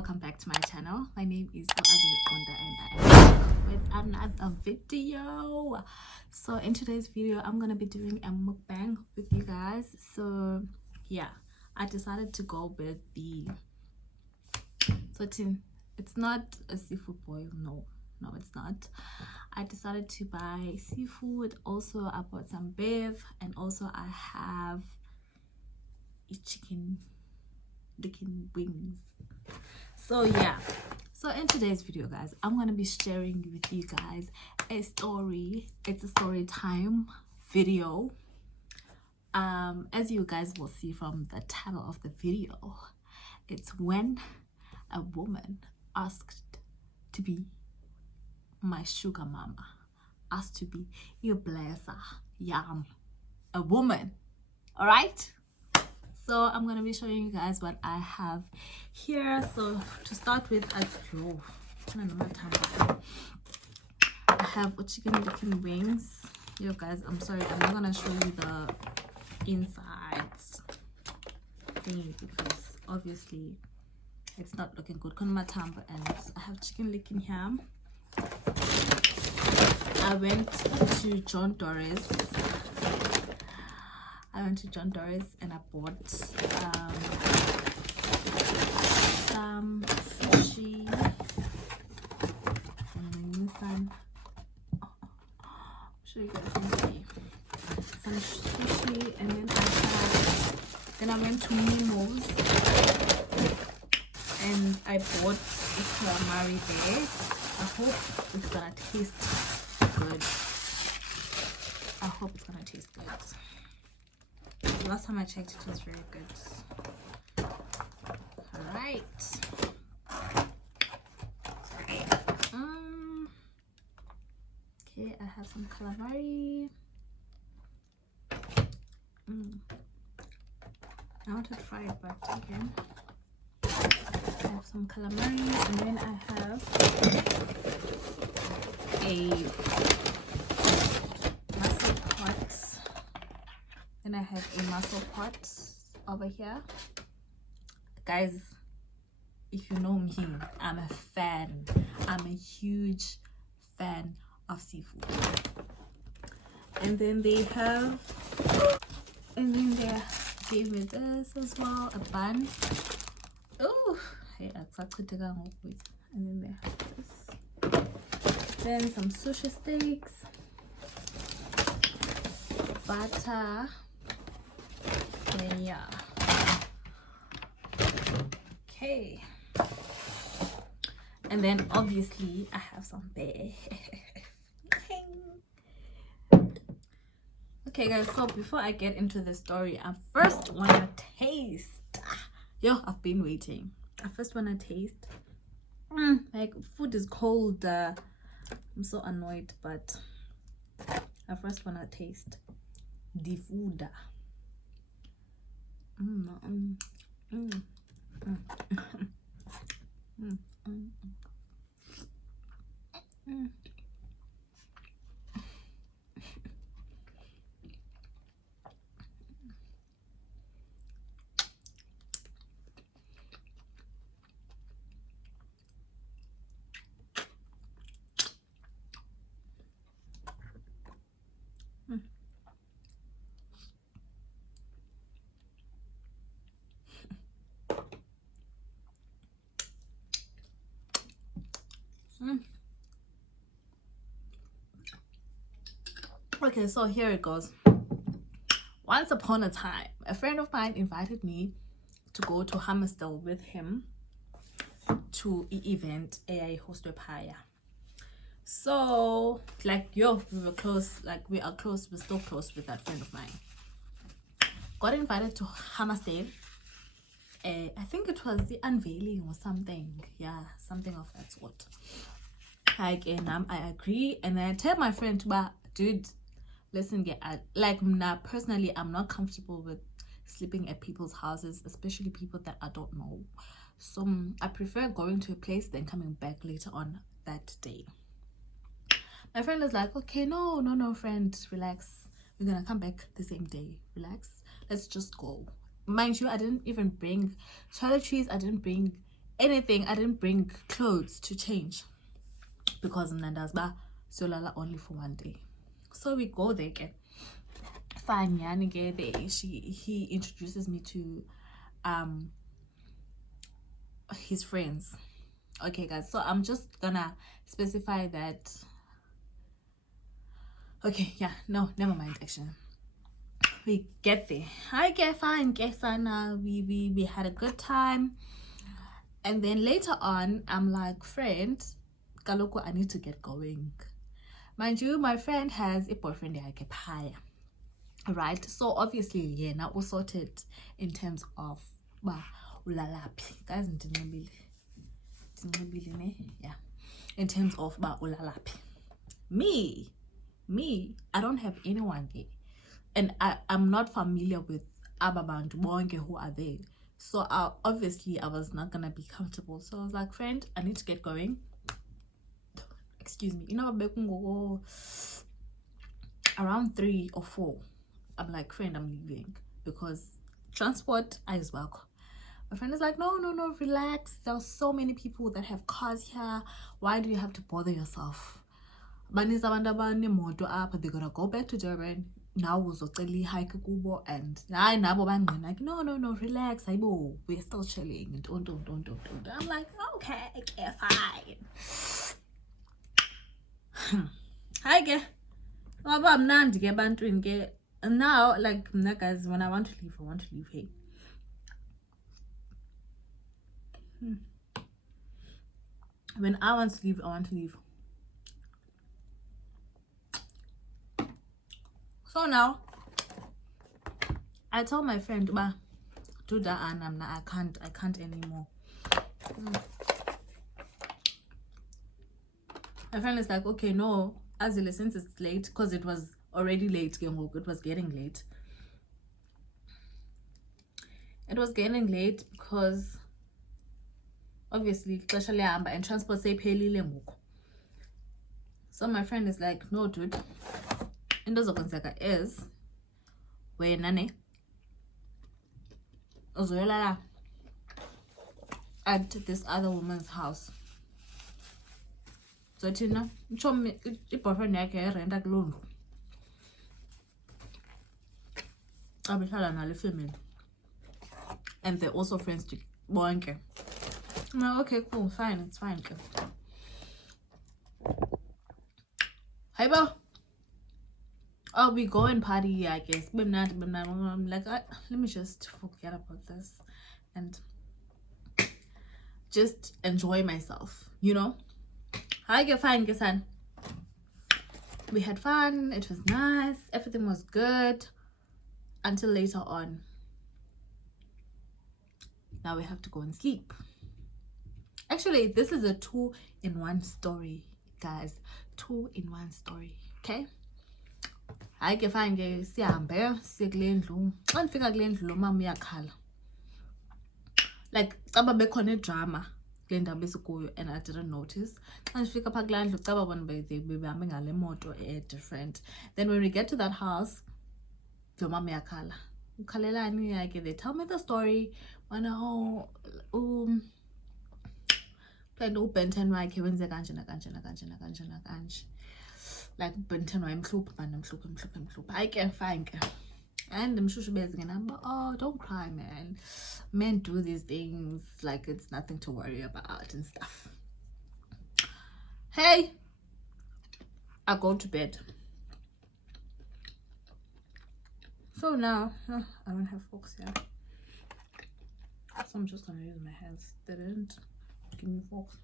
welcome back to my channel. My name is Oazile and I am back with another video. So in today's video I'm gonna be doing a mukbang with you guys. So yeah, I decided to go with the 13. It's not a seafood boil, no it's not. I decided to buy seafood. Also I bought some beef, and also I have a chicken wings. So yeah, so in today's video guys, I'm gonna be sharing with you guys a story. It's a story time video. As you guys will see from the title of the video, it's when a woman asked to be my sugar mama, asked to be your blesser, yam, a woman. All right, so I'm gonna be showing you guys what I have here. So to start with, I have chicken wings. Yo guys, I'm sorry, I'm not gonna show you the insides thingy because obviously it's not looking good. And I have chicken licken here. I went to John Doris. And I bought some sushi and some sushi, and then I went to Mimo's and I bought a calamari there. I hope it's gonna taste good. Last time I checked, it was very good. All right. Okay, I have some calamari. I want to try it, but again, I have some calamari, and then I have a mussel pot. Then I have a mussel pot over here. Guys, if you know me, I'm a huge fan of seafood. And then they gave me this as well, a bun. Oh, hey, and then they have this. Then some sushi steaks, butter, and yeah. Okay. And then obviously I have some beef. Okay guys, so before I get into the story, I first want to taste. I've been waiting. I first want to taste. Like, food is cold. I'm so annoyed, but I first want to taste the food. Okay, so here it goes. Once upon a time, a friend of mine invited me to go to Hammersdale with him to an event I hosted Paya. So we were close, we are close, we're still close with that friend of mine. Got invited to Hammersdale. I think it was the unveiling or something. Yeah, something of that sort. I agree, and then I tell my friend, dude, listen, personally, I'm not comfortable with sleeping at people's houses, especially people that I don't know. So I prefer going to a place than coming back later on that day. My friend is like, okay, no friend, relax, we're gonna come back the same day, relax, let's just go. Mind you, I didn't even bring toiletries, I didn't bring anything, I didn't bring clothes to change because Mnandasba solala only for one day. So we go there again. Fine, he introduces me to his friends. Okay guys, so I'm just gonna specify that. Okay, yeah, no, never mind. Actually, we get there. I get fine, get sana. We had a good time, and then later on, I'm like, friend, kaloko, I need to get going. Mind you, my friend has a boyfriend like a pie, right? So obviously, yeah, now we sorted in terms of ulalapi, guys. Yeah, in terms of ulalapi. Me, I don't have anyone there, and I'm not familiar with Ababantu Bonge who are there. So obviously I was not gonna be comfortable. So I was like, friend, I need to get going. Excuse me, around 3 or 4. I'm like, friend, I'm leaving because transport is welcome. My friend is like, no, relax. There's so many people that have cars here. Why do you have to bother yourself? They're gonna go back to Durban. Now hike kubo and like, no, relax. We're still chilling and don't. I'm like, okay, fine. Hi ge. And now, like, guys, when I want to leave, hey. When I want to leave, I want to leave. So now, I told my friend, do that, and I can't anymore. My friend is like, okay, no, Azile, since it's late, because it was already late, it was getting late. It was getting late because obviously and transport say pay. So my friend is like, no, dude. Into zokwenzeka is wena ne uzoyolala at this other woman's house. So thina uchomi boyfriend yakhe erenta kuloo ndlu abehlala nale family, and they're also friends to bonke. I'm like, okay, cool, fine, it's fine. Hey, bo. Oh, we go and party, I guess. I'm like, let me just forget about this and just enjoy myself, you know? I get fine, son. We had fun, it was nice, everything was good until later on. Now we have to go and sleep. Actually, this is a 2-in-1 story, guys. 2-in-1 story, okay? I get fine, guys. Sihambe sikule ndlu. Xa ndifika kule ndlu lo mama uyakhala. Like caba bekhona drama kule ndawo besikuyo, and I didn't notice. Xa ndifika phaa kulaa ndlu caba bona behambe ngale moto different. Then when we get to that house, lo mama uyakhala. Ukhalelani yakhe, they tell me the story. Ubenten wakhe wenze kanje nakanje. Like ubenten wayemhlupha. I can fine. And oh, don't cry, man. Men do these things like it's nothing to worry about and stuff. Hey, I go to bed. So now, I don't have forks here. So I'm just gonna use my hands. They didn't give me forks.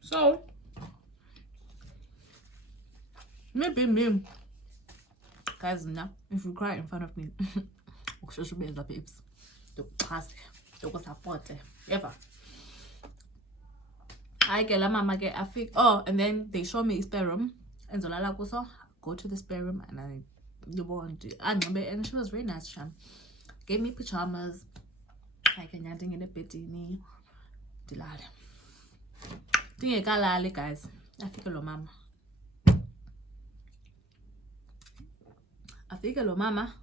So maybe me, guys, now if you cry in front of me, babes, don't support ever. I get la mama get I think, and then they show me a spare room, and Zolala Kuso go to the spare room, and and she was very nice. She gave me pajamas, like a yadding in a bedini. Dilale. Dingekalali, guys. I think lo mama. I think lo mama.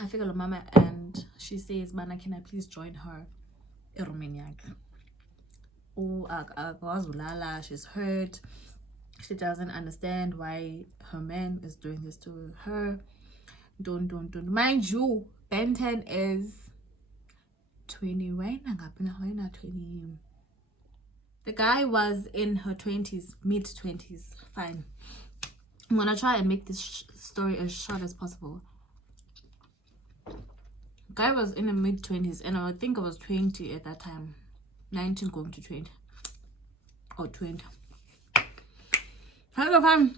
I figure mama and she says, "Mana, can I please join her in Romania?" Oh, she's hurt. She doesn't understand why her man is doing this to her. Don't. Mind you, Benton is 20. Why not 20? The guy was in her 20s, mid-20s. Fine. I'm gonna try and make this story as short as possible. Guy was in the mid-20s, and I think I was 20 at that time. 19 going to 20. Or 20. Hello, fine.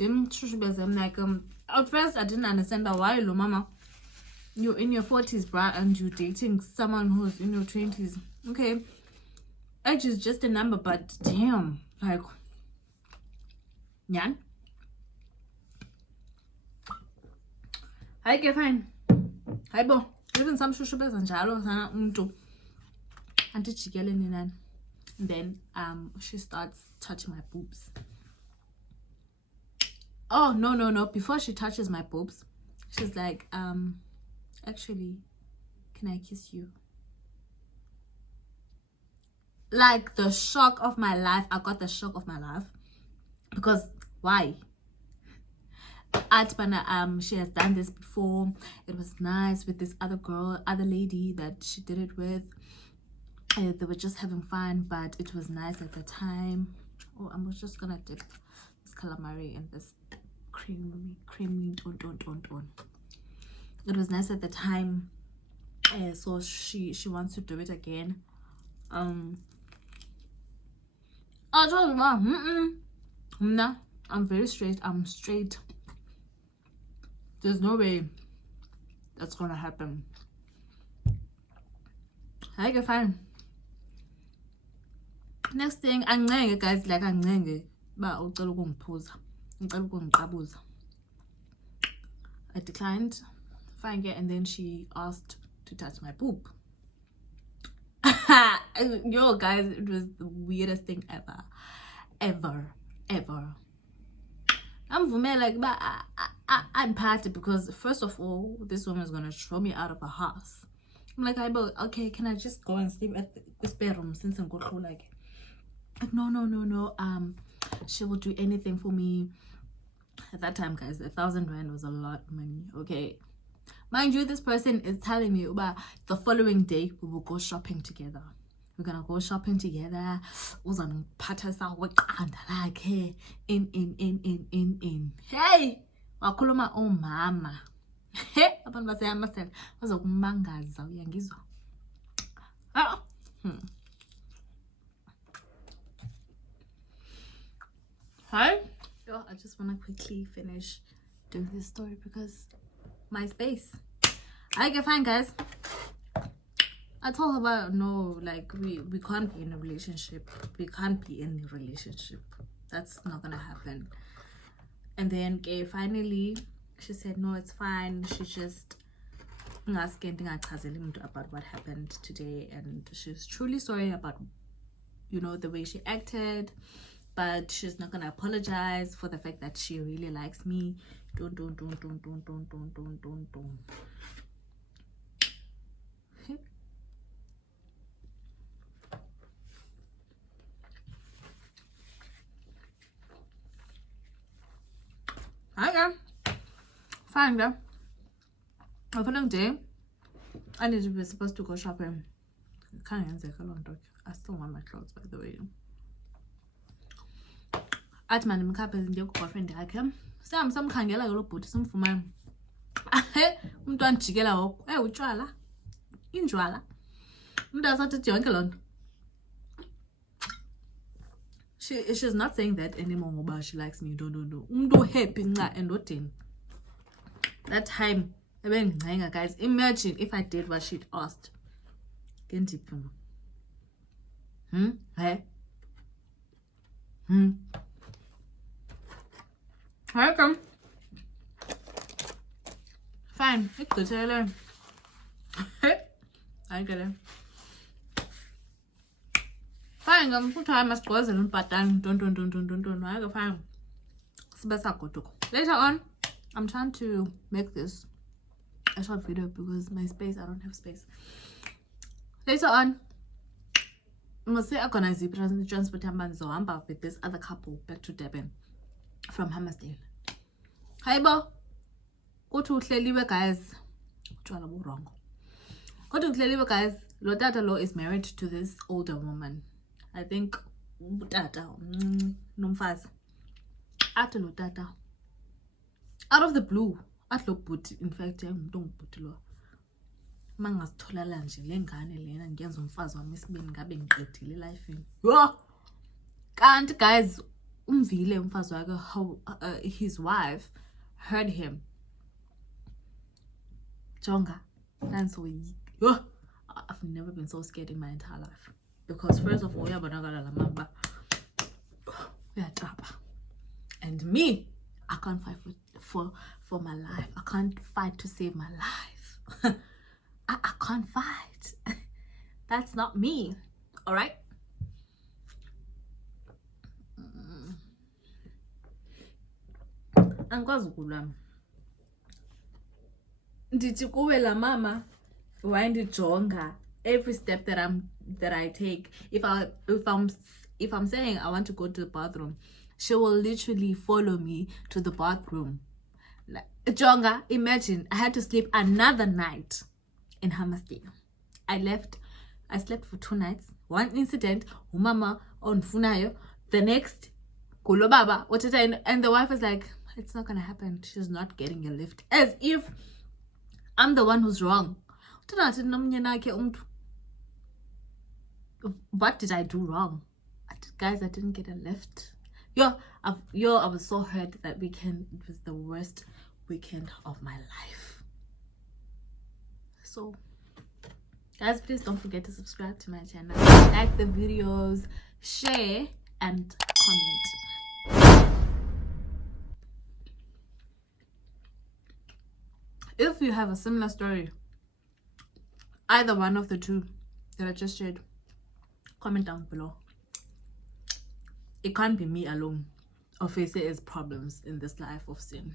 I'm like, at first I didn't understand that why, mama. You're in your 40s, bruh, and you're dating someone who's in your 20s. Okay. Age is just a number, but damn. Like, yeah. Okay, fine. Hi, bo. Even some shushubas and jalo, sana umtu. Auntie Chigele Ninan. Then, she starts touching my boobs. Oh, no. Before she touches my boobs, she's like, actually, can I kiss you? Like the shock of my life. I got the shock of my life. Because why? She has done this before. It was nice with this other lady that she did it with. They were just having fun, but it was nice at the time. Oh, I'm just gonna dip this calamari in this creamy don't. It was nice at the time. So she wants to do it again. I told her, nah, I'm very straight. I'm straight. There's no way that's gonna happen. I get fine. Next thing, guys, like I declined. Fine, and then she asked to touch my boob. Yo, guys, it was the weirdest thing ever. I'm like, but I'm party because first of all, this woman is gonna throw me out of the house. I'm like, okay, can I just go and sleep at the spare room since I'm going to like no. She will do anything for me. At that time, guys, 1,000 rand was a lot of money. Okay, mind you, this person is telling me about the following day we will go shopping together. We're gonna go shopping together. In. Hey, wakhuluma umama. Hey, abantu baseyamahlala bazokumangaza uyangizwa. Hi. I just want to quickly finish doing this story because my space. I get fine, guys. I told her about no, like we can't be in a relationship. We can't be in a relationship. That's not gonna happen. And then finally she said no, it's fine. She just asking about what happened today, and she's truly sorry about the way she acted, but she's not gonna apologize for the fact that she really likes me. Don't. Okay, fine though. I couldn't do. I need to be supposed to go shopping. I still want my clothes, by the way. At my girlfriend yakhe samkhangela ke lo bhuti simfumana umntwana jikela woko utshwala injwala umuntu asathi yonke loo nto. She's not saying that anymore ngoba she likes me. No. Umuntu happy nca endodeni. That time ebengcenga, guys. Imagine if I did what she'd asked. Kendiphi? Hey? Welcome. Fine. Igqithele. I get it. Fine, ngamfutha masigqozela umbhatani. Don't. Hayi ke fine. Sibe sagoduko. Later on, I'm trying to make this a short video because my space, I don't have space. Later on, must say organize the transport and with this other couple back to Durban from Hammersdale. Hi bo. Go to Uhleliwe guys. Wrong. Go to Uhleliwe guys. Lo tata lo is married to this older woman. I think tata nomfazi. Athi lo tata. Out of the blue. Athi lo bhuti, in fact ngumuntu ngibhuti lo. Mangasitholala nje lengane lena ngiyenza umfazi wami isibini ngabe ngiqedile life ini. Yo! Kanti guys, umvile umfazi wakhe how his wife heard him. Jonga, that's so yo. I've never been so scared in my entire life. Because first of all, and me, I can't fight for my life. I can't fight to save my life. I can't fight. That's not me. All right. Did you go la mama? Why did Jonga? Every step that I take, if I'm saying I want to go to the bathroom, she will literally follow me to the bathroom. Like, Jonga, imagine I had to sleep another night in Hammersdale. I slept for 2 nights. One incident, umama on funayo. The next, kulo baba, and the wife was like, it's not gonna happen. She's not getting a lift. As if I'm the one who's wrong. What did I do wrong? Guys, I didn't get a lift. I was so hurt that weekend. It was the worst weekend of my life. So, guys, please don't forget to subscribe to my channel. Like the videos, share, and comment. If you have a similar story, either one of the two that I just shared, comment down below. It can't be me alone or facing his problems in this life of sin.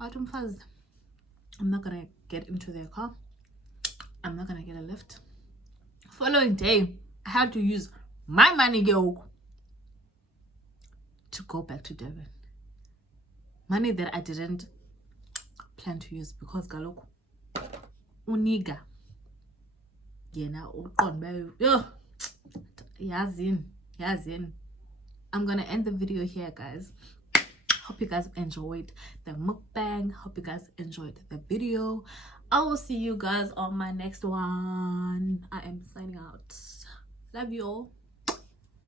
I'm not gonna get into their car. I'm not gonna get a lift. Following day, I had to use my money to go back to Durban. Money that I didn't plan to use because galoko uniga yena uqonbe yo yazin. I'm gonna end the video here, guys. Hope you guys enjoyed the mukbang. Hope you guys enjoyed the video. I will see you guys on my next one. I am signing out. Love you all.